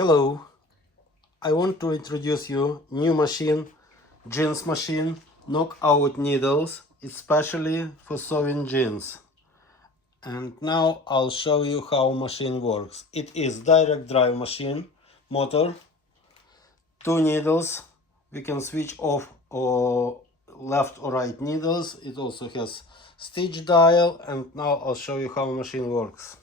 Hello, I want to introduce you new machine, jeans machine, knockout needles, especially for sewing jeans. And now I'll show you how machine works. It is direct drive machine, motor, 2 needles. We can switch off or left or right needles. It also has stitch dial, and now I'll show you how machine works.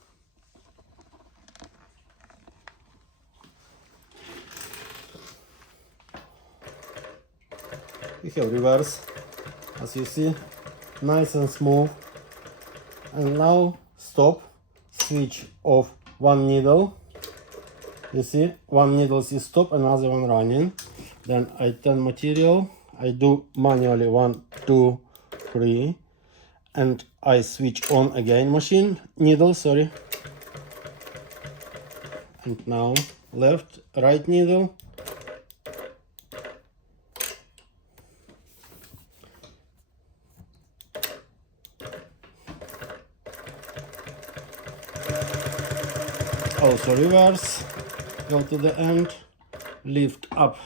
We have reverse, as you see, nice and smooth. And now stop, switch off one needle. You see, one needle is stop, another one running. Then I turn material, I do manually 1, 2, 3, and I switch on again machine, needle, sorry. And now left, right needle. Also reverse, go to the end, lift up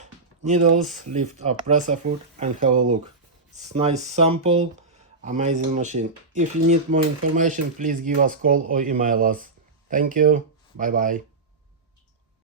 needles, lift up presser foot, and have a look. It's nice sample, amazing machine. If you need more information, please give us a call or email us. Thank you, bye bye.